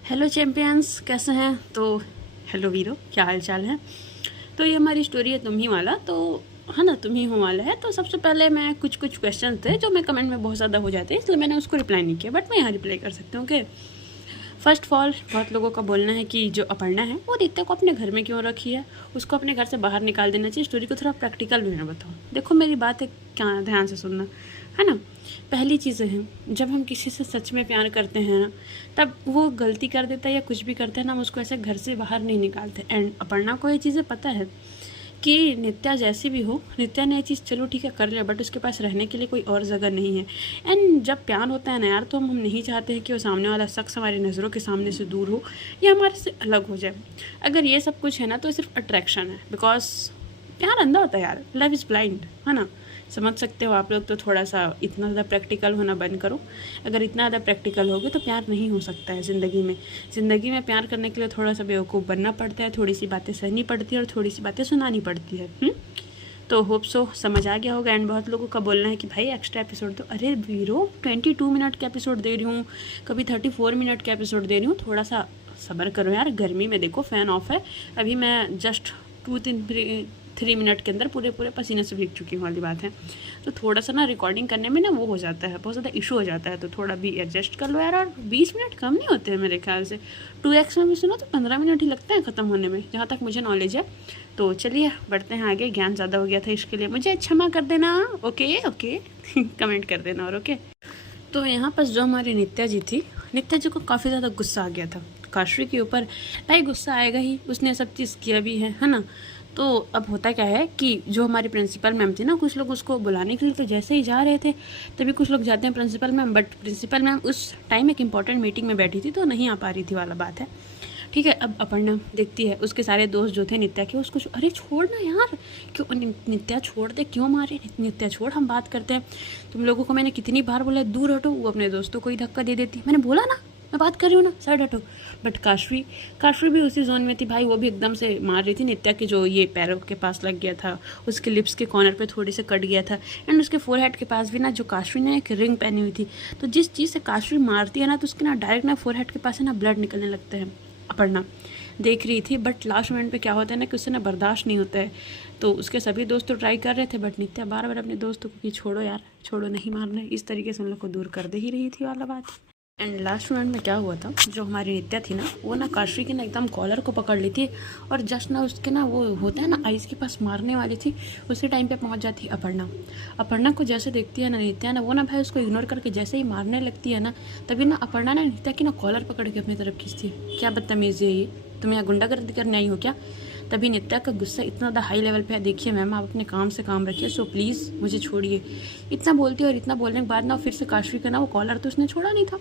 Hello champions, कैसे हैं? तो हेलो वीरो, क्या हाल चाल है? तो ये हमारी स्टोरी है तुम ही वाला, तो है ना, तुम ही हो वाला है। तो सबसे पहले मैं कुछ क्वेश्चन थे जो मैं कमेंट में बहुत ज़्यादा हो जाते हैं, इसलिए मैंने उसको रिप्लाई नहीं किया, बट मैं यहाँ रिप्लाई कर सकती हूँ। ओके, फर्स्ट ऑफ ऑल बहुत लोगों का बोलना है कि जो अपर्णा है वो नित्या को अपने घर में क्यों रखी है, उसको अपने घर से बाहर निकाल देना चाहिए। स्टोरी को थोड़ा प्रैक्टिकल वे में बताओ। देखो मेरी बात है, क्या ध्यान से सुनना, है ना। पहली चीज़ें हैं, जब हम किसी से सच में प्यार करते हैं तब वो गलती कर देता है या कुछ भी करते हैं ना, हम उसको ऐसे घर से बाहर नहीं निकालते। एंड अपर्णा को ये चीज़ें पता है कि नित्या जैसी भी हो, नित्या ने ये चीज़ चलो ठीक है कर लिया, बट उसके पास रहने के लिए कोई और जगह नहीं है। एंड जब प्यार होता है ना यार, तो हम नहीं चाहते हैं कि वो सामने वाला शख्स हमारी नज़रों के सामने से दूर हो या हमारे से अलग हो जाए। अगर ये सब कुछ है ना, तो सिर्फ अट्रैक्शन है, बिकॉज प्यार अंधा होता है यार, लव इज़ ब्लाइंड, है ना। समझ सकते हो आप लोग। तो थोड़ा सा इतना ज़्यादा प्रैक्टिकल होना बंद करो। अगर इतना ज़्यादा प्रैक्टिकल होगे तो प्यार नहीं हो सकता है ज़िंदगी में। ज़िंदगी में प्यार करने के लिए थोड़ा सा बेवकूफ़ बनना पड़ता है, थोड़ी सी बातें सहनी पड़ती है और थोड़ी सी बातें सुनानी पड़ती है। तो होप सो समझ आ गया होगा। एंड बहुत लोगों का बोलना है कि भाई एक्स्ट्रा एपिसोड तो, अरे वीरो 22 मिनट का एपिसोड दे रही हूँ, कभी 34 मिनट का एपिसोड दे रही हूँ, थोड़ा सा सब्र करो यार। गर्मी में देखो फ़ैन ऑफ है, अभी मैं जस्ट 2-3 मिनट के अंदर पूरे पसीने से भीग चुकी हूँ वाली बात है। तो थोड़ा सा ना रिकॉर्डिंग करने में ना वो हो जाता है, बहुत ज़्यादा इशू हो जाता है, तो थोड़ा भी एडजस्ट कर लो यार। और 20 मिनट कम नहीं होते हैं मेरे ख्याल से, 2x में भी सुनो तो 15 मिनट ही लगते हैं ख़त्म होने में, जहाँ तक मुझे नॉलेज है। तो चलिए बढ़ते हैं आगे। ज्ञान ज़्यादा हो गया था, इसके लिए मुझे क्षमा कर देना। ओके कमेंट कर देना। और ओके, तो यहाँ पर जो हमारी नित्या जी थी, नित्या जी को काफ़ी ज़्यादा गुस्सा आ गया था काशवी के ऊपर। भाई गुस्सा आएगा ही, उसने सब चीज़ किया भी है ना। तो अब होता क्या है कि जो हमारी प्रिंसिपल मैम थी ना, कुछ लोग उसको बुलाने के लिए तो जैसे ही जा रहे थे तभी कुछ लोग जाते हैं principal ma'am, but principal ma'am उस टाइम एक इंपॉर्टेंट मीटिंग में बैठी थी तो नहीं आ पा रही थी वाला बात है। ठीक है, अब अपर्णा देखती है उसके सारे दोस्त जो थे नित्या के, उसको अरे छोड़ ना यार, क्यों नित्या छोड़ दे, क्यों मारे, नित्या छोड़, हम बात करते हैं। तुम लोगों को मैंने कितनी बार बोला दूर हटो, वो अपने दोस्तों को ही धक्का दे देती। मैंने बोला ना मैं बात कर रही हूँ ना, साइड हटो। बट काशवी भी उसी जोन में थी भाई, वो भी एकदम से मार रही थी नित्या के, जो ये पैरों के पास लग गया था, उसके लिप्स के कॉर्नर पे थोड़ी से कट गया था। एंड उसके फोरहेड के पास भी ना, जो काशवी ने एक रिंग पहनी हुई थी, तो जिस चीज़ से काशवी मारती है ना, तो उसके ना डायरेक्ट ना फोरहेड के पास है ना ब्लड निकलने लगते हैं। अपर्णा देख रही थी, बट लास्ट मोमेंट पे क्या होता है ना कि उससे ना बर्दाश्त नहीं होता है। तो उसके सभी दोस्त तो ट्राई कर रहे थे, बट नित्या बार बार अपने दोस्तों को कि छोड़ो यार, छोड़ो, नहीं मारना है, इस तरीके से उन लोग को दूर कर दे ही रही थी वाला बात। एंड लास्ट मोमेंट में क्या हुआ था, जो हमारी नित्या थी ना, वो ना काशवी के ना एकदम कॉलर को पकड़ ली थी और जस्ट ना उसके ना वो होता है ना आइज़ के पास मारने वाली थी, उसी टाइम पे पहुंच जाती अपर्णा को जैसे देखती है ना नित्या ना, वो ना भाई उसको इग्नोर करके जैसे ही मारने लगती है ना, तभी ना अपर्णा ना नित्या की ना कॉलर पकड़ के अपनी तरफ खींचती है। क्या बदतमीज़ी है ये, तुम यहाँ गुंडागर्दी करने आई हो क्या? तभी नित्या का गुस्सा इतना ज़्यादा हाई लेवल पे है, देखिए मैम आप अपने काम से काम रखिए, सो प्लीज़ मुझे छोड़िए। इतना बोलती है और इतना बोलने के बाद ना फिर से काशवी का ना वो कॉलर तो उसने छोड़ा नहीं था,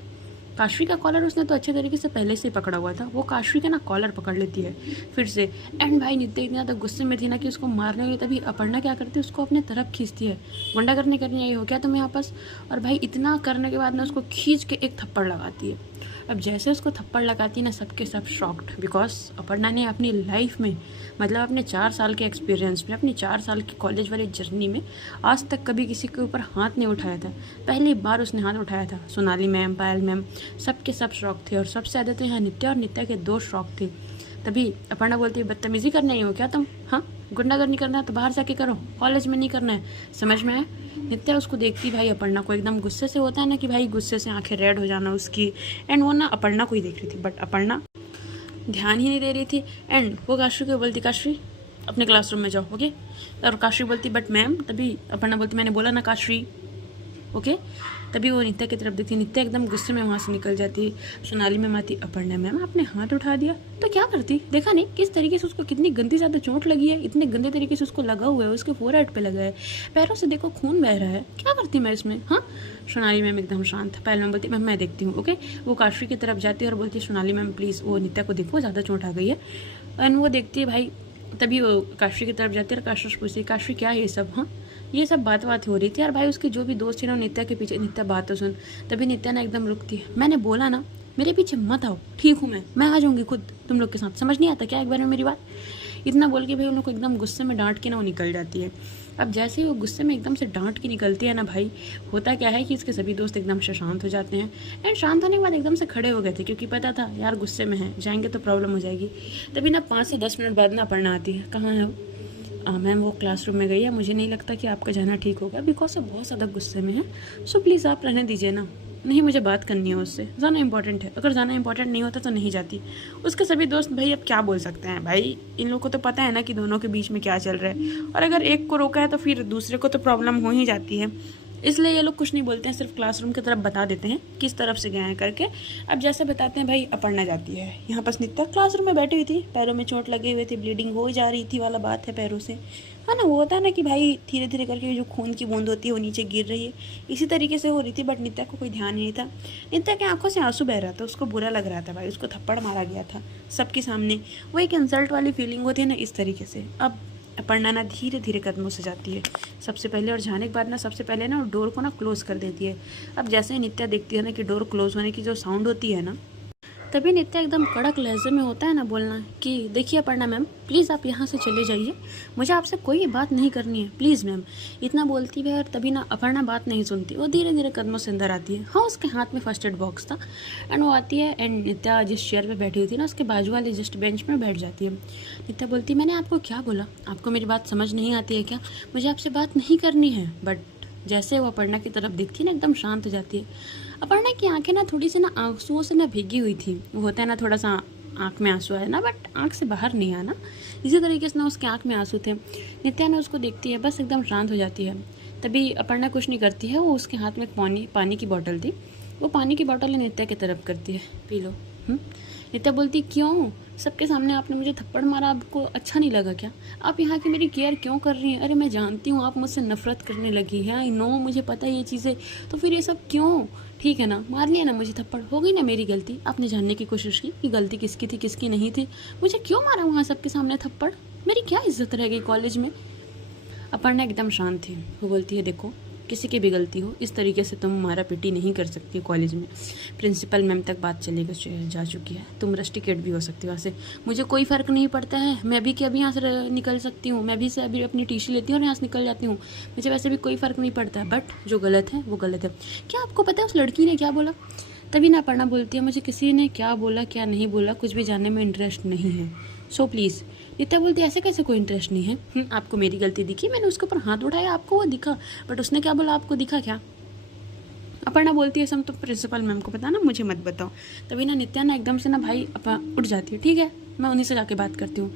काशवी का कॉलर उसने तो अच्छे तरीके से पहले से ही पकड़ा हुआ था, वो काशवी का ना कॉलर पकड़ लेती है फिर से। एंड भाई नित्या इतना ज़्यादा गुस्से में थी ना कि उसको मारने लगी, तभी अपर्णा क्या करती है, उसको अपने तरफ खींचती है। गुंडा करने आई हो क्या तुम यहाँ पास? और भाई इतना करने के बाद ना उसको खींच के एक थप्पड़ लगाती है। अब जैसे उसको थप्पड़ लगाती है ना, सबके सब शॉक्ड, बिकॉज अपर्णा ने अपनी लाइफ में, मतलब अपने 4 साल के एक्सपीरियंस में, अपनी 4 साल की कॉलेज वाली जर्नी में आज तक कभी किसी के ऊपर हाथ नहीं उठाया था। पहली बार उसने हाथ उठाया था। सोनाली मैम, पायल मैम, सबके सब शौक थे, और सबसे ज़्यादा तो यहाँ नित्या और नित्या के 2 शौक थे। तभी अपर्णा बोलती है बदतमीज़ी करना ही हो क्या तुम? हाँ, गुंडागर्दी करना है तो बाहर जाके करो, कॉलेज में नहीं करना है, समझ में आया? नित्या उसको देखती भाई अपर्णा को, एकदम गुस्से से होता है ना कि भाई गुस्से से आंखें रेड हो जाना उसकी। एंड वो ना अपर्णा को ही देख रही थी, बट अपर्णा ध्यान ही नहीं दे रही थी। एंड वो काशवी को बोलती काशवी अपने क्लासरूम में जाओ, ओके। और काशवी बोलती बट मैम, तभी अपर्णा बोलती मैंने बोला ना काशवी, ओके। तभी वो नित्या की तरफ देखती, नित्या एकदम गुस्से में वहाँ से निकल जाती। सोनाली मैम आती, अपर्णा मैम आपने हाथ उठा दिया तो क्या करती, देखा नहीं किस तरीके से उसको कितनी गंदी ज़्यादा चोट लगी है, इतने गंदे तरीके से उसको लगा हुआ है, उसके फोरहेड पे लगा है, पैरों से देखो खून बह रहा है, क्या करती मैं इसमें? हाँ, सोनाली मैम एकदम शांत। पहले मैम बोलती मैम मैं देखती हूँ, ओके। वो काशवी की तरफ जाती है और बोलती है सोनाली मैम प्लीज़ वो नित्या को देखो, ज़्यादा चोट आ गई है। एंड वो देखती है भाई, तभी वो काशवी की तरफ जाती है और काशवी पूछती है काशवी क्या है ये सब? हाँ, ये सब बात हो रही थी यार। भाई उसके जो भी दोस्त थे ना नित्या के पीछे, नित्या बात तो सुन। तभी नित्या ना एकदम रुकती है, मैंने बोला ना मेरे पीछे मत आओ, ठीक हूँ मैं आ जाऊँगी खुद तुम लोग के साथ, समझ नहीं आता क्या एक बार में मेरी बात? इतना बोल के भाई उन लोग को एकदम गुस्से में डांट के ना वो निकल जाती है। अब जैसे ही वो गुस्से में एकदम से डांट के निकलती है ना भाई, होता क्या है कि इसके सभी दोस्त एकदम से शांत हो जाते हैं। एंड शांत होने के बाद एकदम से खड़े हो गए थे, क्योंकि पता था यार गुस्से में है, जाएंगे तो प्रॉब्लम हो जाएगी। तभी ना 5 से 10 मिनट बाद ना पढ़ना आती है। कहाँ है मैम? वो क्लासरूम में गई है, मुझे नहीं लगता कि आपका जाना ठीक होगा, बिकॉज वो बहुत ज़्यादा गुस्से में है। सो प्लीज़ आप रहने दीजिए ना। नहीं, मुझे बात करनी है उससे, जाना इंपॉर्टेंट है। अगर जाना इंपॉर्टेंट नहीं होता तो नहीं जाती। उसके सभी दोस्त भाई अब क्या बोल सकते हैं भाई, इन लोगों को तो पता है ना कि दोनों के बीच में क्या चल रहा है, और अगर एक को रोका है तो फिर दूसरे को तो प्रॉब्लम हो ही जाती है। इसलिए ये लोग कुछ नहीं बोलते हैं, सिर्फ क्लासरूम की तरफ बता देते हैं किस तरफ से गए हैं करके। अब जैसे बताते हैं भाई, अपर्णा जाती है। यहाँ पर नित्या क्लासरूम में बैठी हुई थी, पैरों में चोट लगे हुए थे, ब्लीडिंग हो जा रही थी वाला बात है पैरों से, है ना। वो होता है ना कि भाई धीरे धीरे करके जो खून की बूंद होती है वो नीचे गिर रही है, इसी तरीके से हो रही थी। बट नित्या को कोई ध्यान नहीं था। नित्या की आंखों से आंसू बह रहा था, उसको बुरा लग रहा था भाई, उसको थप्पड़ मारा गया था सबके सामने। वो एक इंसल्ट वाली फीलिंग होती है ना, इस तरीके से। अब अपर्णा ना धीरे धीरे कदमों से जाती है सबसे पहले, और जाने के बाद ना सबसे पहले ना डोर को ना क्लोज़ कर देती है। अब जैसे ही नित्या देखती है ना कि डोर क्लोज होने की जो साउंड होती है ना, तभी नित्या एकदम कड़क लहजे में होता है ना बोलना कि देखिए अपर्णा मैम, प्लीज़ आप यहाँ से चले जाइए, मुझे आपसे कोई बात नहीं करनी है, प्लीज़ मैम। इतना बोलती है, और तभी ना अपर्णा बात नहीं सुनती, वो धीरे धीरे कदमों से अंदर आती है। हाँ, उसके हाथ में फर्स्ट एड बॉक्स था, एंड वो आती है, एंड नित्या जिस चेयर पर बैठी हुई थी ना उसके बाजू वाले जस्ट बेंच में बैठ जाती है। नित्या बोलती है, मैंने आपको क्या बोला? आपको मेरी बात समझ नहीं आती है क्या? मुझे आपसे बात नहीं करनी है। बट जैसे वो अपर्णा की तरफ दिखती है ना, एकदम शांत हो जाती है। अपर्णा की आंखें ना थोड़ी सी ना आंसुओं से ना भीगी हुई थी। वो होता है ना थोड़ा सा आंख में आंसू है ना, बट आंख से बाहर नहीं आना, इसी तरीके से ना उसके आंख में आंसू थे। नित्या ने उसको देखती है, बस एकदम शांत हो जाती है। तभी अपर्णा कुछ नहीं करती है, वो उसके हाथ में पानी की बोतल थी, वो पानी की बोतल नित्या की तरफ करती है, पी लो। नित्या बोलती, क्यों? सबके सामने आपने मुझे थप्पड़ मारा, आपको अच्छा नहीं लगा क्या? आप यहाँ की मेरी केयर क्यों कर रही हैं? अरे मैं जानती हूँ आप मुझसे नफरत करने लगी हैं, आई नो, मुझे पता है ये चीज़ें, तो फिर ये सब क्यों? ठीक है ना, मार लिया ना मुझे थप्पड़, हो गई ना मेरी गलती। आपने जानने की कोशिश की कि गलती किसकी थी किसकी नहीं थी, मुझे क्यों मारा वहाँ सबके सामने थप्पड़? मेरी क्या इज्जत रह गई कॉलेज में? अपर्णा एकदम शांत थी। वो बोलती है, देखो किसी की भी गलती हो, इस तरीके से तुम मारा पीटी नहीं कर सकती कॉलेज में। प्रिंसिपल मैम तक बात चलेगा जा चुकी है, तुम रस्टिकेट भी हो सकती हो वहाँ से, मुझे कोई फ़र्क नहीं पड़ता है। मैं भी क्या अभी यहाँ से निकल सकती हूँ, मैं भी से अभी अपनी टी सी लेती हूँ और यहाँ से निकल जाती हूँ, मुझे वैसे भी कोई फ़र्क नहीं पड़ता है। बट जो गलत है वो गलत है। क्या आपको पता है उस लड़की ने क्या बोला? तभी ना अपर्णा बोलती है, मुझे किसी ने क्या बोला क्या नहीं बोला कुछ भी जानने में इंटरेस्ट नहीं है, सो प्लीज़। नित्या बोलती है, ऐसे कैसे कोई इंटरेस्ट नहीं है? आपको मेरी गलती दिखी? मैंने उसके ऊपर हाथ उठाया, आपको वो दिखा, बट उसने क्या बोला आपको दिखा क्या? अपर्णा बोलती है, सब तो प्रिंसिपल मैम को पता ना, मुझे मत बताओ। तभी ना नित्या ना एकदम से ना भाई उठ जाती है, ठीक है मैं उन्हीं से जाके बात करती हूँ।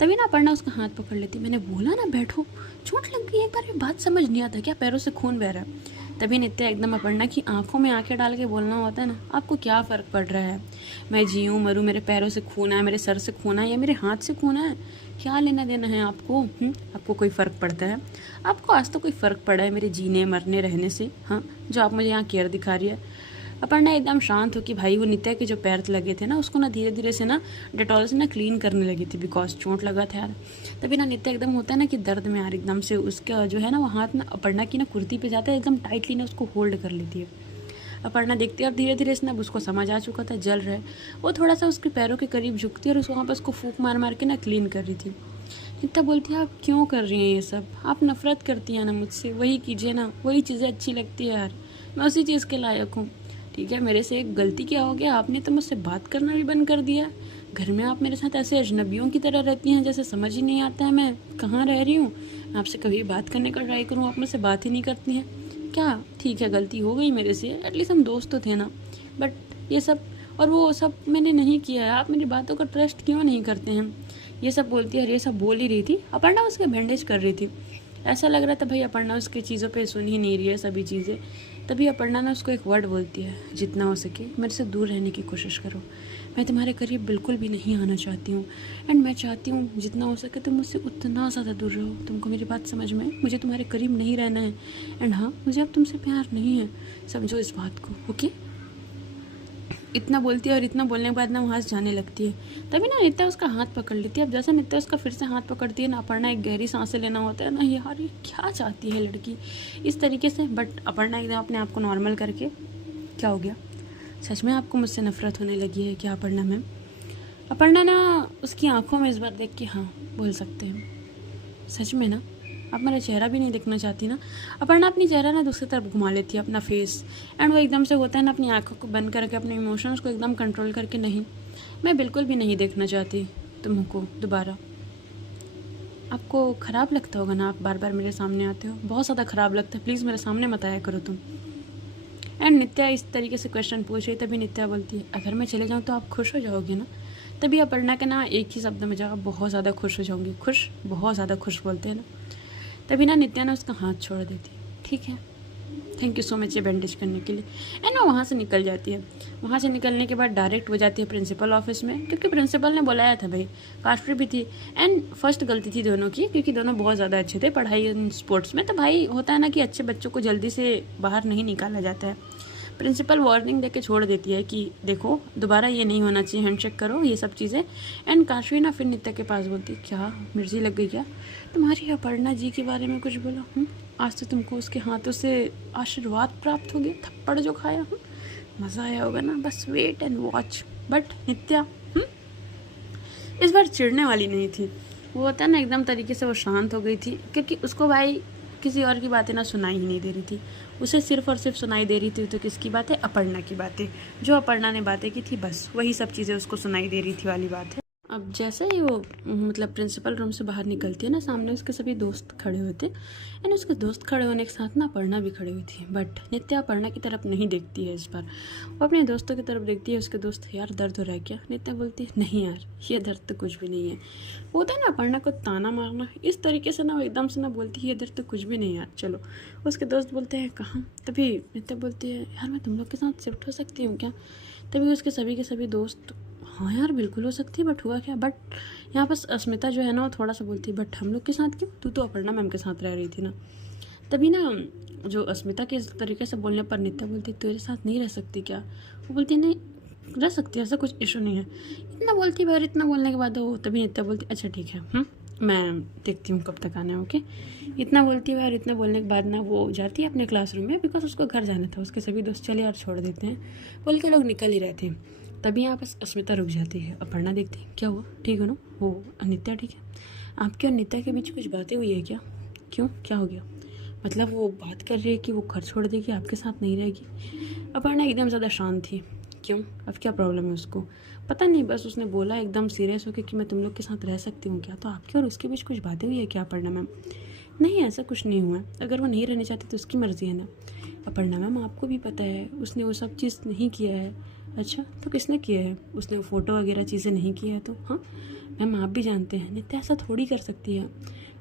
तभी ना अपर्णा उसका हाथ पकड़ लेती, मैंने बोला ना बैठो, चोट लग गई, एक बार ये बात समझ नहीं आता क्या? पैरों से खून बह रहा है। तभी नित्या एकदम अपर्णा की आंखों में आंखें डाल के बोलना होता है ना, आपको क्या फ़र्क पड़ रहा है? मैं जीऊँ मरूँ, मेरे पैरों से खून आए, मेरे सर से खून आए या मेरे हाथ से खून आए, क्या लेना देना है आपको? आपको कोई फ़र्क पड़ता है? आपको आज तो कोई फ़र्क पड़ा है मेरे जीने मरने रहने से? हाँ, जो आप मुझे यहाँ केयर दिखा रही है। अपर्णा एकदम शांत हो कि भाई वो नित्या के जो पैर लगे थे ना, उसको ना धीरे धीरे से ना डेटॉल से ना क्लीन करने लगी थी, बिकॉज चोट लगा था यार। तभी ना नित्या एकदम होता है ना कि दर्द में यार एकदम से उसका जो है ना वो हाथ ना अपर्णा की ना कुर्ती पे जाता है, एकदम टाइटली ना उसको होल्ड कर लेती है। अपर्णा देखती है और धीरे धीरे से ना उसको समझ आ चुका था जल रहा है, वो थोड़ा सा उसके पैरों के करीब झुकती है और वहाँ पर उसको फूंक मार मार के ना क्लीन कर रही थी। नित्या बोलती है, आप क्यों कर रही हैं ये सब? आप नफरत करती हैं ना मुझसे, वही कीजिए ना, वही चीज़ें अच्छी लगती है यार, मैं उसी चीज़ के लायक हूँ। ठीक है, मेरे से एक गलती क्या हो गया, आपने तो मुझसे बात करना भी बंद कर दिया। घर में आप मेरे साथ ऐसे अजनबियों की तरह रहती हैं, जैसे समझ ही नहीं आता है मैं कहाँ रह रही हूँ। आपसे कभी बात करने का ट्राई करूँ, आप मुझसे बात ही नहीं करती हैं क्या? ठीक है, गलती हो गई मेरे से, एटलीस्ट हम दोस्त तो थे ना, बट ये सब और वो सब मैंने नहीं किया है। आप मेरी बातों का ट्रस्ट क्यों नहीं करते हैं? ये सब बोलती है, ये सब बोल ही रही थी। अपर्णा उसके बैंडेज कर रही थी, ऐसा लग रहा था भाई अपर्णा उसकी चीज़ों पे सुन ही नहीं रही है सभी चीज़ें। तभी अपर्णा ना उसको एक वर्ड बोलती है, जितना हो सके मेरे से दूर रहने की कोशिश करो, मैं तुम्हारे करीब बिल्कुल भी नहीं आना चाहती हूँ, एंड मैं चाहती हूँ जितना हो सके तुम मुझसे उतना ज़्यादा दूर रहो। तुमको मेरी बात समझ में? मुझे तुम्हारे करीब नहीं रहना है, एंड हाँ, मुझे अब तुमसे प्यार नहीं है, समझो इस बात को, ओके? इतना बोलती है और इतना बोलने के बाद ना वहाँ से जाने लगती है। तभी ना नित्या उसका हाथ पकड़ लेती है। अब जैसा नित्या उसका फिर से हाथ पकड़ती है ना, अपर्णा एक गहरी सांसें लेना होता है ना, यार ये क्या चाहती है लड़की इस तरीके से। बट अपर्णा एकदम अपने आप को नॉर्मल करके, क्या हो गया? सच में आपको मुझसे नफरत होने लगी है क्या अपर्णा मैम? अपर्णा ना उसकी आंखों में इस बार देख के हाँ बोल सकते हैं, सच में ना आप मेरा चेहरा भी नहीं देखना चाहती ना। अपर्णा अपनी चेहरा ना दूसरी तरफ घुमा लेती है, अपना फेस, एंड वो एकदम से होता है ना अपनी आंखों को बंद करके अपने इमोशंस को एकदम कंट्रोल करके, नहीं मैं बिल्कुल भी नहीं देखना चाहती तुमको दोबारा। आपको ख़राब लगता होगा ना, आप बार बार मेरे सामने आते हो, बहुत ज़्यादा ख़राब लगता है, प्लीज़ मेरे सामने मत आया करो तुम। एंड नित्या इस तरीके से क्वेश्चन पूछ रही, तभी नित्या बोलती है अगर मैं चले जाऊँ तो आप खुश हो जाओगे ना। तभी अपर्णा का ना एक ही शब्द में जवाब, बहुत ज़्यादा खुश हो जाऊँगी। खुश, बहुत ज़्यादा खुश बोलते हैं ना। तभी ना नित्या ने उसका हाथ छोड़ देती है, ठीक है थैंक यू सो मच ये बैंडेज करने के लिए। एंड वो वहाँ से निकल जाती है। वहाँ से निकलने के बाद डायरेक्ट हो जाती है प्रिंसिपल ऑफिस में, क्योंकि प्रिंसिपल ने बुलाया था भाई, काशवी भी थी। एंड फर्स्ट गलती थी दोनों की, क्योंकि दोनों बहुत ज़्यादा अच्छे थे पढ़ाई स्पोर्ट्स में। तो भाई होता है ना कि अच्छे बच्चों को जल्दी से बाहर नहीं निकाला जाता है। प्रिंसिपल वार्निंग देके छोड़ देती है कि देखो दोबारा ये नहीं होना चाहिए, हैंडशेक करो, ये सब चीज़ें। एंड काशवी ना फिर नित्या के पास बोलती क्या मिर्ची लग गई क्या, तुम्हारी अपर्णा जी के बारे में कुछ बोला? आज तो तुमको उसके हाथों से आशीर्वाद प्राप्त हो गया, थप्पड़ जो खाया, मज़ा आया होगा ना, बस वेट एंड वॉच। बट नित्या इस बार चिढ़ने वाली नहीं थी। वो होता है ना एकदम तरीके से वो शांत हो गई थी, क्योंकि उसको भाई किसी और की बातें ना सुनाई ही नहीं दे रही थी। उसे सिर्फ और सिर्फ सुनाई दे रही थी तो किसकी बातें, अपर्णा की बातें। जो अपर्णा ने बातें की थी बस वही सब चीज़ें उसको सुनाई दे रही थी वाली बात है। अब जैसे ही वो मतलब प्रिंसिपल रूम से बाहर निकलती है ना, सामने उसके सभी दोस्त खड़े हुए थे। एंड उसके दोस्त खड़े होने के साथ ना अपर्णा भी खड़ी हुई थी। बट नित्या अपर्णा की तरफ नहीं देखती है इस बार, वो अपने दोस्तों की तरफ देखती है। उसके दोस्त यार दर्द हो रहा है क्या? नित्या बोलती है नहीं यार ये दर्द तो कुछ भी नहीं है। होता है ना अपर्णा को ताना मारना, इस तरीके से ना वो एकदम से ना बोलती है ये दर्द तो कुछ भी नहीं यार चलो। उसके दोस्त बोलते हैं कहाँ? तभी नित्या बोलती है यार मैं तुम लोग के साथ शिफ्ट हो सकती हूँ क्या? तभी उसके सभी के सभी दोस्त हाँ यार बिल्कुल हो सकती है, बट हुआ क्या? बट यहाँ पर अस्मिता जो है ना वो थोड़ा सा बोलती है बट हम लोग के साथ क्यों, तू तो अपर्णा मैम के साथ रह रही थी ना। तभी ना जो अस्मिता के इस तरीके से बोलने पर नित्या बोलती तेरे साथ नहीं रह सकती क्या? वो बोलती नहीं रह सकती, ऐसा कुछ इशू नहीं है। इतना बोलती है, इतना बोलने के बाद वो तभी नित्या बोलती अच्छा ठीक है मैं देखती हूँ कब तक आना है, ओके। इतना बोलती है और इतना बोलने के बाद ना वो जाती है अपने क्लासरूम में, बिकॉज उसको घर जाना था। उसके सभी दोस्त चले और छोड़ देते हैं, बोल के लोग निकल ही रहे थे। तभी यहाँ पर अस्मिता रुक जाती है। अपर्णा देखती है क्या हुआ, ठीक है ना? वो नित्या ठीक है? आपके और नित्या के बीच कुछ बातें हुई है क्या? क्यों, क्या हो गया? मतलब वो बात कर रही है कि वो घर छोड़ देगी, आपके साथ नहीं रहेगी। अपर्णा एकदम ज़्यादा शांत थी। क्यों, अब क्या प्रॉब्लम है उसको? पता नहीं, बस उसने बोला एकदम सीरियस होकर कि मैं तुम लोग के साथ रह सकती हूँ क्या? तो आपके और उसके बीच कुछ बातें हुई है क्या अपर्णा मैम? नहीं ऐसा कुछ नहीं हुआ, अगर वो नहीं रहना चाहती तो उसकी मर्ज़ी है ना। अपर्णा मैम आपको भी पता है उसने वो सब चीज़ नहीं किया है। अच्छा तो किसने किया है? उसने फ़ोटो वगैरह चीज़ें नहीं किया है तो हाँ मैम आप भी जानते हैं नित्या ऐसा थोड़ी कर सकती है।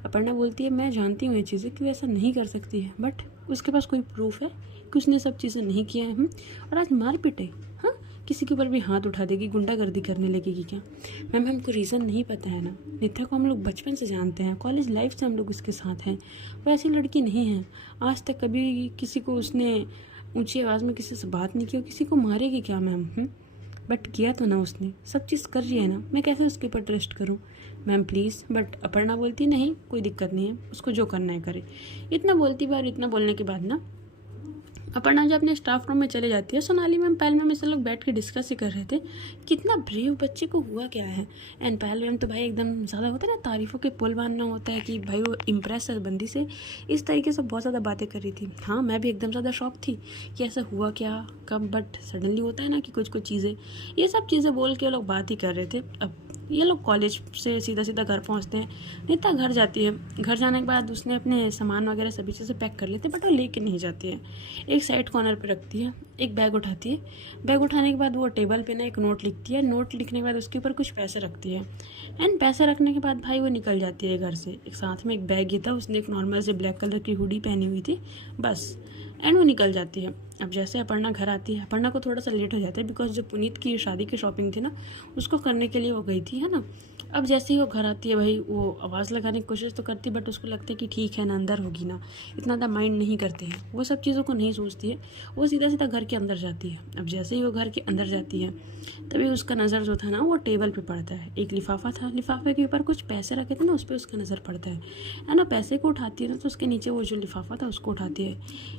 अपर्णा बोलती है मैं जानती हूँ ये चीज़ें कि वो ऐसा नहीं कर सकती है, बट उसके पास कोई प्रूफ है कि उसने सब चीज़ें नहीं किया है। और आज मार पिटे, हाँ किसी के ऊपर भी हाथ उठा देगी, गुंडागर्दी करने लगेगी क्या? मैम हमको रीज़न नहीं पता है ना। नित्या को हम लोग बचपन से जानते हैं, कॉलेज लाइफ से हम लोग उसके साथ हैं। वो ऐसी लड़की नहीं है, आज तक कभी किसी को उसने ऊंची आवाज़ में किसी से बात नहीं की। किसी को मारेगी क्या मैम? बट किया तो ना उसने, सब चीज़ कर रही है ना, मैं कैसे उसके ऊपर ट्रस्ट करूँ मैम प्लीज़? बट अपर्णा बोलती नहीं कोई दिक्कत नहीं है, उसको जो करना है करे। इतना बोलती बार, इतना बोलने के बाद ना अपर्णा जब अपने स्टाफ रूम में चले जाती है, सोनाली मैम पायल मैम ऐसे लोग बैठ के डिस्कस ही कर रहे थे कितना ब्रेव बच्चे को हुआ क्या है। एंड पायल मैम तो भाई एकदम ज़्यादा होता है ना, तारीफ़ों के पुल बांधना होता है कि भाई वो इम्प्रेस है बंदी से, इस तरीके से बहुत ज़्यादा बातें कर रही थी। हाँ मैं भी एकदम ज़्यादा शॉक थी कि ऐसा हुआ क्या कब, बट सडनली होता है ना कि कुछ चीज़ें, ये सब चीज़ें बोल के लोग बात ही कर रहे थे। अब ये लोग कॉलेज से सीधा सीधा घर पहुंचते हैं। नित्या घर जाती है, घर जाने के बाद उसने अपने सामान वगैरह सभी चीज़ें पैक कर लेते, बट वो लेके नहीं जाती है। एक साइड कॉर्नर पे रखती है, एक बैग उठाती है। बैग उठाने के बाद वो टेबल पे ना एक नोट लिखती है, नोट लिखने के बाद उसके ऊपर कुछ पैसे रखती है। एंड पैसे रखने के बाद भाई वो निकल जाती है घर से। एक साथ में एक बैग ही था, उसने एक नॉर्मल से ब्लैक कलर की हुडी पहनी हुई थी बस। एंड वो निकल जाती है। अब जैसे अपर्णा घर आती है, अपर्णा को थोड़ा सा लेट हो जाता है बिकॉज जो पुनीत की शादी की शॉपिंग थी ना उसको करने के लिए वो गई थी, है ना। अब जैसे ही वो घर आती है भाई वो आवाज़ लगाने की कोशिश तो करती है, बट उसको लगता है कि ठीक है ना अंदर होगी ना, इतना ज़्यादा माइंड नहीं करती है, वो सब चीज़ों को नहीं सोचती है। वो सीधा सीधा घर के अंदर जाती है। अब जैसे ही वो घर के अंदर जाती है तभी उसका नज़र जो था ना वो टेबल पे पड़ता है। एक लिफाफा था, लिफाफे के ऊपर कुछ पैसे रखे थे ना, उस पर उसका नज़र पड़ता है ना। पैसे को उठाती है ना तो उसके नीचे वो जो लिफाफा था उसको उठाती है।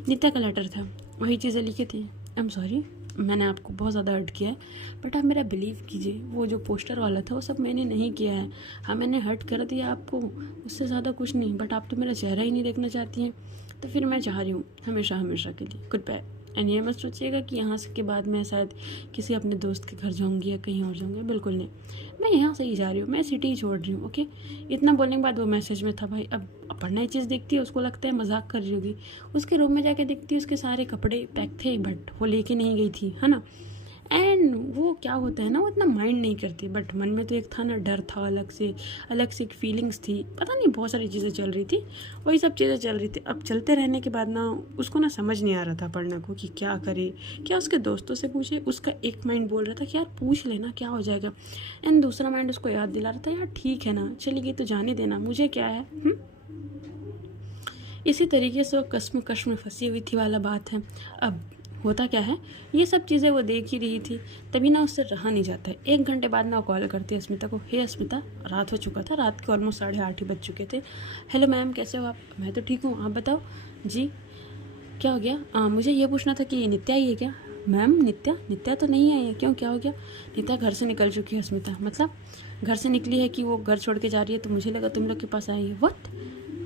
नित्या का लेटर था, वही चीज़ें लिखी थी। आई एम सॉरी मैंने आपको बहुत ज़्यादा हर्ट किया है, बट आप मेरा बिलीव कीजिए, वो जो पोस्टर वाला था वो सब मैंने नहीं किया है। हाँ, मैंने हर्ट कर दिया आपको, उससे ज़्यादा कुछ नहीं, बट आप तो मेरा चेहरा ही नहीं देखना चाहती हैं। तो फिर मैं चाह रही हूँ हमेशा हमेशा के लिए गुड बाय। एंड ये मत सोचिएगा कि यहाँ से के बाद मैं शायद किसी अपने दोस्त के घर जाऊँगी या कहीं और जाऊँगी, बिल्कुल नहीं। मैं यहाँ से ही जा रही हूँ, मैं सिटी ही छोड़ रही हूँ, ओके। इतना बोलने के बाद वो मैसेज में था भाई। अब पढ़ना ही चीज़ देखती है, उसको लगता है मजाक कर रही होगी। उसके रूम में जाके देखती है उसके सारे कपड़े पैक थे, बट वो लेके नहीं गई थी, है ना। एंड वो क्या होता है ना, वो इतना माइंड नहीं करती, बट मन में तो एक था ना, डर था, अलग से एक फीलिंग्स थी, पता नहीं बहुत सारी चीज़ें चल रही थी, वही सब चीज़ें चल रही थी। अब चलते रहने के बाद ना उसको ना समझ नहीं आ रहा था पढ़ने को कि क्या करे, क्या उसके दोस्तों से पूछे। उसका एक माइंड बोल रहा था कि यार पूछ लेना क्या हो जाएगा, एंड दूसरा माइंड उसको याद दिला रहा था यार ठीक है ना, चली गई तो जाने देना, मुझे क्या है। इसी तरीके से वो कश्म में फंसी हुई थी वाला बात है। अब होता क्या है, ये सब चीज़ें वो देख ही रही थी, तभी ना उससे रहा नहीं जाता है। 1 घंटे बाद ना कॉल करती है अस्मिता को। हे अस्मिता, रात हो चुका था, रात के ऑलमोस्ट 8:30 ही बज चुके थे। हेलो मैम, कैसे हो आप? मैं तो ठीक हूँ, आप बताओ। जी क्या हो गया? मुझे ये पूछना था कि नित्या आई है क्या? मैम नित्या तो नहीं आई है। क्यों, क्या हो गया? नित्या घर से निकल चुकी है अस्मिता। मतलब घर से निकली है कि वो घर छोड़ के जा रही है? तो मुझे लगा तुम लोग के पास आई है। व्हाट?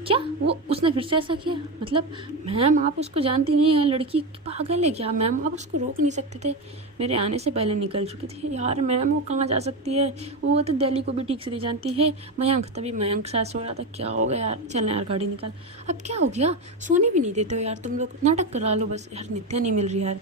क्या वो उसने फिर से ऐसा किया? मतलब मैम आप उसको जानती नहीं है, लड़की पागल है क्या मैम? आप उसको रोक नहीं सकते थे? मेरे आने से पहले निकल चुकी थी। यार मैम वो कहाँ जा सकती है, वो तो दिल्ली को भी ठीक से नहीं जानती है। मयंक, तभी मयंक साथ सो रहा था। क्या हो गया यार, चल यार गाड़ी निकाल। अब क्या हो गया, सोने भी नहीं देते हो यार तुम लोग, नाटक करा लो बस। यार नित्या नहीं मिल रही यार।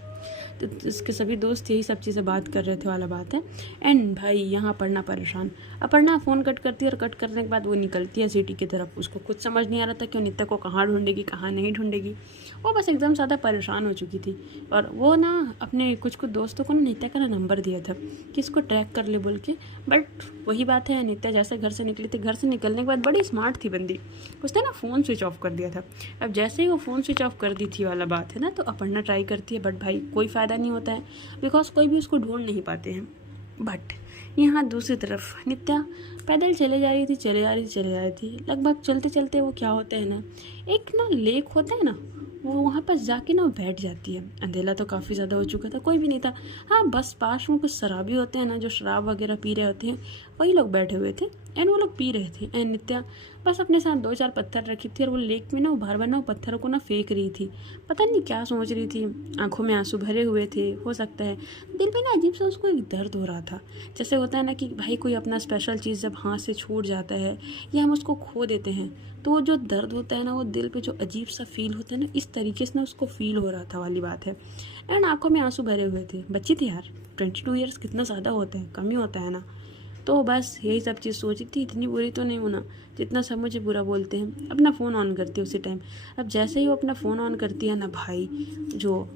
तो इसके सभी दोस्त यही सब चीज़ें बात कर रहे थे वाला बात है। एंड भाई यहाँ अपर्णा परेशान। अपर्णा फ़ोन कट करती है और कट करने के बाद वो निकलती है सिटी की तरफ। उसको कुछ समझ नहीं आ रहा था कि नित्या को कहाँ ढूंढेगी कहाँ नहीं ढूंढेगी। वो बस एकदम ज़्यादा परेशान हो चुकी थी, और वो ना अपने कुछ दोस्तों को ना नित्या का ना नंबर दिया था कि इसको ट्रैक कर ले बोल के। बट वही बात है, नित्या जैसे घर से निकली थी, घर से निकलने के बाद बड़ी स्मार्ट थी बंदी, उसने ना फ़ोन स्विच ऑफ कर दिया था। अब जैसे ही वो फ़ोन स्विच ऑफ कर दी थी वाला बात है ना, तो अपर्णा ट्राई करती है, बट भाई कोई फ़ायदा नहीं होता है, बिकॉज कोई भी उसको ढूंढ नहीं पाते हैं। बट यहाँ दूसरी तरफ नित्या पैदल चले जा रही थी। लगभग चलते चलते वो क्या होता है ना, एक ना लेक होता है ना, वो वहाँ पर जाके ना बैठ जाती है। अंधेला तो काफ़ी ज़्यादा हो चुका था, कोई भी नहीं था। हाँ, बस पास में कुछ शराबी होते हैं ना, जो शराब वगैरह पी रहे होते हैं, वही लोग बैठे हुए थे। एंड वो लोग पी रहे थे, एंड नित्या बस अपने साथ 2-4 पत्थर रखी थी, और वो लेक में ना बार बार ना वो पत्थरों को ना फेंक रही थी। पता नहीं क्या सोच रही थी, आंखों में आंसू भरे हुए थे। हो सकता है दिल में ना अजीब सा उसको एक दर्द हो रहा था, जैसे होता है ना कि भाई कोई अपना स्पेशल चीज़ जब हाथ से छूट जाता है या हम उसको खो देते हैं, तो वो जो दर्द होता है ना, वो दिल पे जो अजीब सा फील होता है ना, इस तरीके से ना उसको फील हो रहा था वाली बात है। एंड आंखों में आंसू भरे हुए थे। बच्ची थी यार, 22 ईयर्स कितना ज़्यादा होता है, कम ही होता है ना। तो बस यही सब चीज़ सोची थी, इतनी बुरी तो नहीं होना जितना सब मुझे बुरा बोलते हैं। अपना फ़ोन ऑन करती है उसी टाइम। अब जैसे ही वो अपना फ़ोन ऑन करती है ना भाई, जो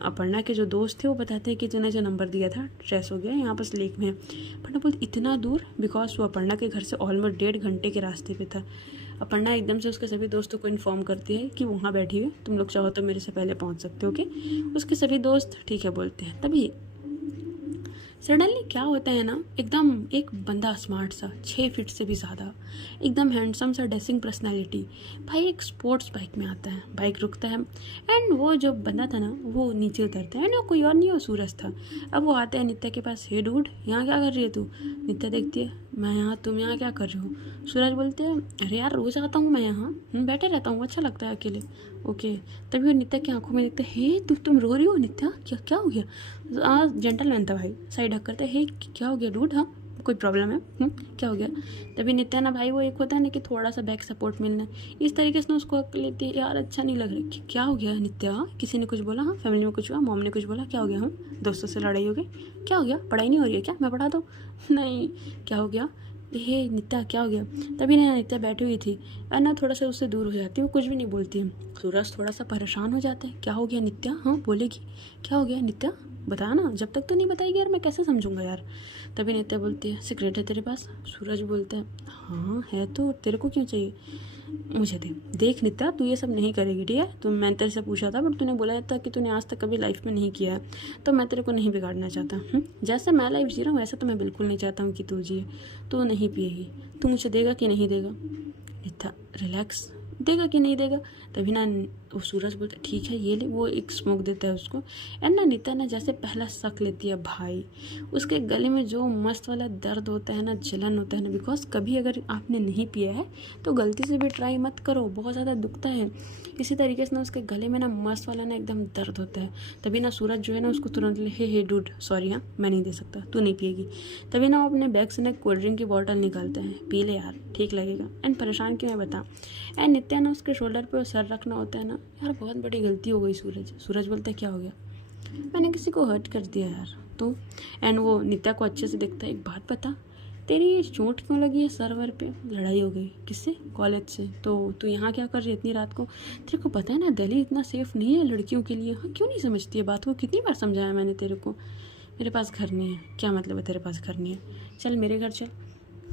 अपर्णा के जो दोस्त थे वो बताते हैं कि तूने जो नंबर दिया था ट्रेस हो गया, यहाँ पर लेक में है। अपर्णा बोलती इतना दूर, बिकॉज वो अपर्णा के घर से ऑलमोस्ट 1.5 घंटे के रास्ते पे था। अपर्णा एकदम से उसके सभी दोस्तों को इन्फॉर्म करती है कि वहाँ बैठी है, तुम लोग चाहो तो मेरे से पहले पहुँच सकते हो। ओके, उसके सभी दोस्त ठीक है बोलते हैं। तभी सडनली क्या होता है ना, एकदम एक बंदा स्मार्ट सा, 6 फीट से भी ज़्यादा, एकदम हैंडसम सा, ड्रेसिंग पर्सनालिटी, भाई एक स्पोर्ट्स बाइक में आता है। बाइक रुकता है, एंड वो जो बंदा था ना वो नीचे उतरता है, एंड वो कोई और नहीं, वो सूरज था। अब वो आता है नित्या के पास। हे डूड, यहाँ क्या कर रही है तू? नित्या देखती है, मैं यहाँ, तुम यहाँ क्या कर रहे हो? सूरज बोलते हैं, अरे यार रोज़ आता हूँ मैं यहाँ, बैठे रहता हूँ, अच्छा लगता है अकेले। ओके, तभी वो नित्या की आंखों में देखते, हे तुम रो रही हो नित्या, क्या क्या हो गया? जेंटलमैन था भाई, साइड हक करते, हे क्या हो गया डूड, हाँ कोई प्रॉब्लम है? क्या हो गया? तभी नित्या ना भाई, वो एक होता है ना कि थोड़ा सा बैक सपोर्ट मिलना, इस तरीके से ना उसको हक लेती है। यार अच्छा नहीं लग रहा, क्या हो गया नित्या? किसी ने कुछ बोला? हाँ, फैमिली में कुछ हुआ? मॉम ने कुछ बोला? क्या हो गया? हम दोस्तों से लड़ाई हो गई? क्या हो गया? पढ़ाई नहीं हो रही है क्या? मैं पढ़ा दूँ? नहीं, क्या हो गया? हे नित्या क्या हो गया? तभी ना नित्या बैठी हुई थी, और ना थोड़ा सा उससे दूर हो जाती है, वो कुछ भी नहीं बोलती है। सूरज थोड़ा सा परेशान हो जाता है, क्या हो गया नित्या? हाँ बोलेगी, क्या हो गया नित्या, बता ना, जब तक तो नहीं बताएगी यार मैं कैसे समझूंगा यार। तभी नित्या बोलती है, सिगरेट है तेरे पास? सूरज बोलता है, हाँ है तो, तेरे को क्यों चाहिए? मुझे देख नित्या, तू ये सब नहीं करेगी, ठीक है? तो मैं तेरे से पूछा था, बट तूने बोला था कि तूने आज तक कभी लाइफ में नहीं किया है, तो मैं तेरे को नहीं बिगाड़ना चाहता। जैसे मैं लाइफ जी रहा हूँ वैसा तो मैं बिल्कुल नहीं चाहता हूँ कि तू जिए। तू नहीं पिएगी, तू मुझे देगा कि नहीं देगा? नित्या रिलैक्स, देगा कि नहीं देगा? तभी ना वो सूरज बोलता है ठीक है ये ले, वो एक स्मोक देता है उसको। एंड ना नित्या ना जैसे पहला शक लेती है भाई, उसके गले में जो मस्त वाला दर्द होता है ना, जलन होता है ना, बिकॉज कभी अगर आपने नहीं पिया है तो गलती से भी ट्राई मत करो, बहुत ज़्यादा दुखता है। इसी तरीके से ना उसके गले में ना मस्त वाला ना एकदम दर्द होता है। तभी ना सूरज जो है ना उसको तुरंत ले, हे डूड सॉरी, हाँ मैं नहीं दे सकता, तू नहीं पिएगी। तभी ना वो अपने बैग से ना कोल्ड ड्रिंक की बॉटल निकालते हैं, पी ले यार ठीक लगेगा। एंड परेशान क्यों है बता। एंड नित्या ना उसके शोल्डर पे सर रखना होता है ना, यार बहुत बड़ी गलती हो गई सूरज। सूरज बोलता है क्या हो गया, मैंने किसी को हर्ट कर दिया यार तो। एंड वो नित्या को अच्छे से देखता है, एक बात बता तेरी चोट क्यों लगी है सर्वर पे, लड़ाई हो गई किससे, कॉलेज से, तो तू यहाँ क्या कर रही है इतनी रात को। तेरे को पता है ना दिल्ली इतना सेफ नहीं है लड़कियों के लिए, हाँ क्यों नहीं समझती है बात को, कितनी बार समझाया मैंने तेरे को। मेरे पास घर नहीं है, क्या मतलब है तेरे पास घर नहीं है, चल मेरे घर चल।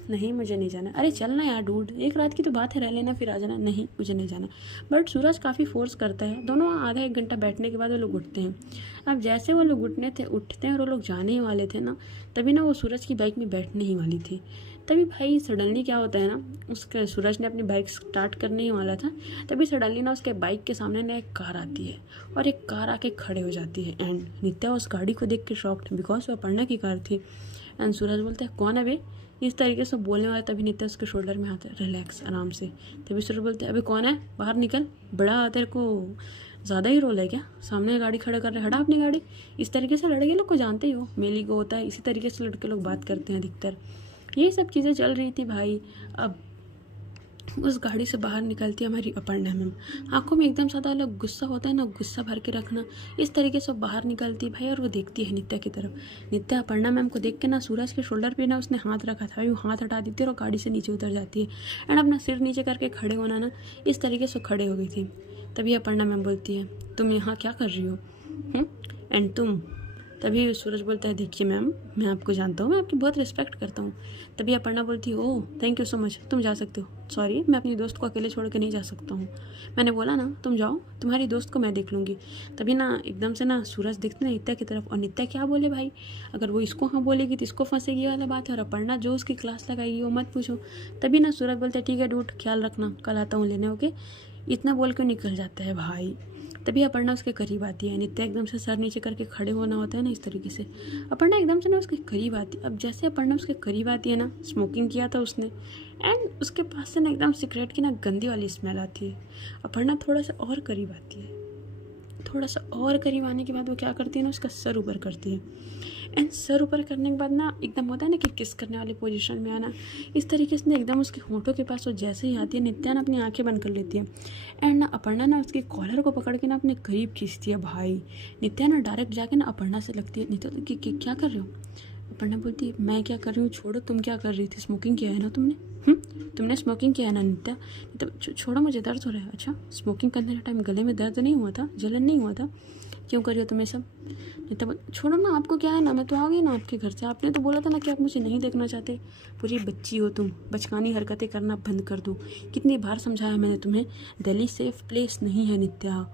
नहीं मुझे नहीं जाना, अरे चल ना यार डूड, एक रात की तो बात है, रह लेना फिर आ जाना। नहीं मुझे नहीं जाना। बट सूरज काफ़ी फोर्स करता है, दोनों आधा एक घंटा बैठने के बाद वो लोग उठते हैं। अब जैसे वो लोग उठते हैं और वो लोग जाने ही वाले थे ना, तभी ना वो सूरज की बाइक में बैठने ही वाली थी। तभी भाई सडनली क्या होता है ना, उसके सूरज ने अपनी बाइक स्टार्ट करने ही वाला था, तभी सडनली ना उसके बाइक के सामने ना एक कार आती है और एक कार आके खड़े हो जाती है। एंड नित्या उस गाड़ी को देख के शॉक्ड, बिकॉज वो अपर्णा की कार थी। एंड सूरज बोलता है कौन है बे, इस तरीके से बोलने वाला। तभी नित्या उसके शोल्डर में हाथ है, रिलैक्स आराम से। तभी सूरज बोलते हैं अबे कौन है, बाहर निकल, बड़ा तेरे को ज़्यादा ही रोल है क्या, सामने गाड़ी खड़ा कर रहे, हटा अपनी गाड़ी। इस तरीके से लड़के लोग को जानते ही हो, मेली को होता है, इसी तरीके से लड़के लोग बात करते हैं अधिकतर। यही सब चीज़ें चल रही थी भाई। अब उस गाड़ी से बाहर निकलती है हमारी अपर्णा मैम, आंखों में एकदम ज़्यादा अलग गुस्सा होता है ना, गुस्सा भर के रखना, इस तरीके से बाहर निकलती भाई। और वो देखती है नित्या की तरफ। नित्या अपर्णा मैम को देख के ना सूरज के शोल्डर पे ना उसने हाथ रखा था, वो हाथ हटा देती है और गाड़ी से नीचे उतर जाती है। एंड अपना सिर नीचे करके खड़े होना ना, इस तरीके से खड़े हो गई थी। तभी अपर्णा मैम बोलती है तुम यहाँ क्या कर रही हो, एंड तुम। तभी सूरज बोलता है देखिए मैम मैं आपको जानता हूँ, मैं आपकी बहुत रिस्पेक्ट करता हूँ। तभी अपर्णा बोलती है oh thank you so much, तुम जा सकते हो। सॉरी मैं अपनी दोस्त को अकेले छोड़ के नहीं जा सकता हूँ, मैंने बोला ना तुम जाओ, तुम्हारी दोस्त को मैं देख लूँगी। तभी ना एकदम से ना सूरज देखते ना नित्या की तरफ, और नित्या क्या बोले भाई, अगर वो इसको हाँ बोलेगी तो इसको फंसेगी वाला बात है, और अपर्णा जो उसकी क्लास लगाएगी वो मत पूछो। तभी ना सूरज बोलता है ठीक है डूड ख्याल रखना, कल आता हूँ लेने, ओके। इतना बोल के निकल जाता है भाई। तभी अपर्णा उसके करीब आती है, नित्या एकदम से सर नीचे करके खड़े होना होता है ना, इस तरीके से अपर्णा एकदम से ना उसके करीब आती है। अब जैसे अपर्णा उसके करीब आती है ना, स्मोकिंग किया था उसने, एंड उसके पास से ना एकदम सिगरेट की ना गंदी वाली स्मेल आती है। अपर्णा थोड़ा सा और करीब आती है, थोड़ा सा और करीब आने के बाद वो क्या करती है ना, उसका सर ऊपर करती है। एंड सर ऊपर करने के बाद ना एकदम होता है ना कि किस करने वाली पोजीशन में आना, इस तरीके से ना एकदम उसके होंठों के पास वो जैसे ही आती है, नित्या ना अपनी आंखें बंद कर लेती है। एंड ना अपर्णा ना उसके कॉलर को पकड़ के ना अपने करीब खींचती है भाई। नित्या ना डायरेक्ट जाके ना अपर्णा से लगती है, नित्या कि क्या कर रहे हो। अपर्णा बोलती है मैं क्या कर रही हूँ छोड़ो, तुम क्या कर रही थी, स्मोकिंग किया है ना तुमने, तुमने स्मोकिंग किया है ना नित्या। छोड़ो मुझे दर्द हो रहा है। अच्छा स्मोकिंग करने के टाइम गले में दर्द नहीं हुआ था, जलन नहीं हुआ था, क्यों कर रही हो तुम ये सब। नित्या छोड़ो ना, आपको क्या है ना, मैं तो आ गई ना आपके घर से, आपने तो बोला था ना कि आप मुझे नहीं देखना चाहते। पूरी बच्ची हो तुम, बचकानी हरकतें करना बंद कर दो। कितनी बार समझाया मैंने तुम्हें, दिल्ली सेफ प्लेस नहीं है नित्या,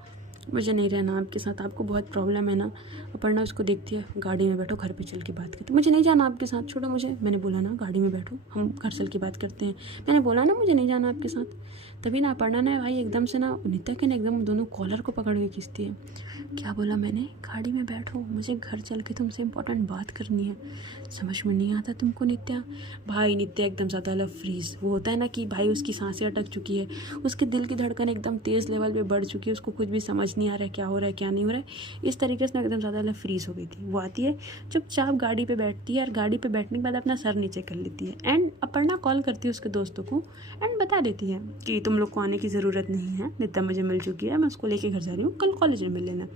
मुझे नहीं रहना आपके साथ, आपको बहुत प्रॉब्लम है ना। अपर्णा उसको देखती है, गाड़ी में बैठो घर पे चल के बात करते, मुझे नहीं जाना आपके साथ, छोड़ो मुझे, मैंने बोला ना गाड़ी में बैठो हम घर चल के बात करते हैं, मैंने बोला ना मुझे नहीं जाना आपके साथ। तभी ना अपर्णा ने भाई एकदम से ना नित्या के ना एकदम दोनों कॉलर को पकड़ के खींचती है। क्या बोला मैंने, गाड़ी में बैठो, मुझे घर चल के तुमसे इंपॉर्टेंट बात करनी है, समझ में नहीं आता तुमको नित्या। भाई नित्या एकदम ज़्यादा अलग फ्रीज, वो होता है ना कि भाई उसकी सांसें अटक चुकी है, उसके दिल की धड़कन एकदम तेज़ लेवल पे बढ़ चुकी है, उसको कुछ भी समझ नहीं आ रहा है क्या हो रहा है क्या नहीं हो रहा है। इस तरीके से एकदम ज़्यादा अलग फ्रीज हो गई थी। वो आती है चुपचाप गाड़ी पे बैठती है, और गाड़ी पे बैठने के बाद अपना सर नीचे कर लेती है। एंड अपर्णा कॉल करती है उसके दोस्तों को एंड बता देती है कि तुम लोग को आने की ज़रूरत नहीं है, नित्या मुझे मिल चुकी है, मैं उसको लेके घर जा रही हूँ, कल कॉलेज में मिल लेना।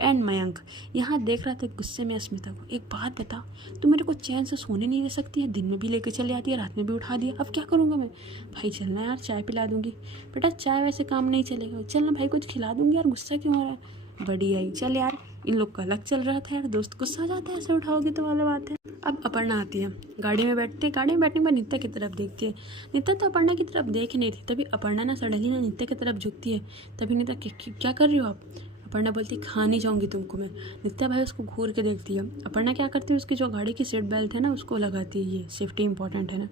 एंड मयंक यहाँ देख रहा था गुस्से में अस्मिता को, एक बात बता, तू मेरे को चैन से सोने नहीं दे सकती है, दिन में भी लेके चली आती है, रात में भी उठा दिया, अब क्या करूँगा मैं। भाई चलना यार, चाय पिला दूंगी। बेटा चाय वैसे काम नहीं चलेगा, चलना भाई कुछ खिला दूंगी यार, गुस्सा क्यों हो रहा है। बड़ी आई, चल यार, इन लोग का अलग चल रहा था यार, दोस्त गुस्सा आ जाता है ऐसे उठाओगे तो वाला बात है। अब अपर्णा आती है, गाड़ी में बैठती है, गाड़ी में बैठने के बाद नित्या की तरफ देखती है। नित्या तो अपर्णा की तरफ देख नहीं थी, तभी अपर्णा ना सडनली ना नित्या की तरफ झुकती है। तभी नित्या क्या कर रही हो आप। अपर्णा बोलती खा नहीं जाऊँगी तुमको मैं। नित्या भाई उसको घूर के देखती है। अपर्णा क्या करती है, उसकी जो गाड़ी की सीट बेल्ट है ना उसको लगाती है, ये सेफ्टी इंपॉर्टेंट है ना।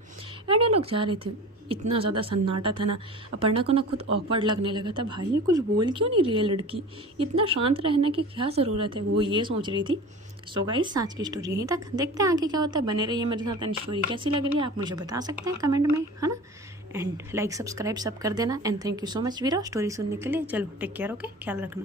एंड ये लोग जा रहे थे, इतना ज़्यादा सन्नाटा था ना, अपर्णा को ना खुद ऑकवर्ड लगने लगा था, भाई ये कुछ बोल क्यों नहीं रही है लड़की, इतना शांत रहने की क्या ज़रूरत है, वो ये सोच रही थी। सो गाइस, आज की स्टोरी यहीं तक, देखते हैं आगे क्या होता है। बने रहिए मेरे साथ, एंड स्टोरी कैसी लग रही है आप मुझे बता सकते हैं कमेंट में, है ना। एंड लाइक सब्सक्राइब सब कर देना। And thank you so much Veera story सुनने के लिए। चलो टेक केयर, ओके, ख्याल रखना।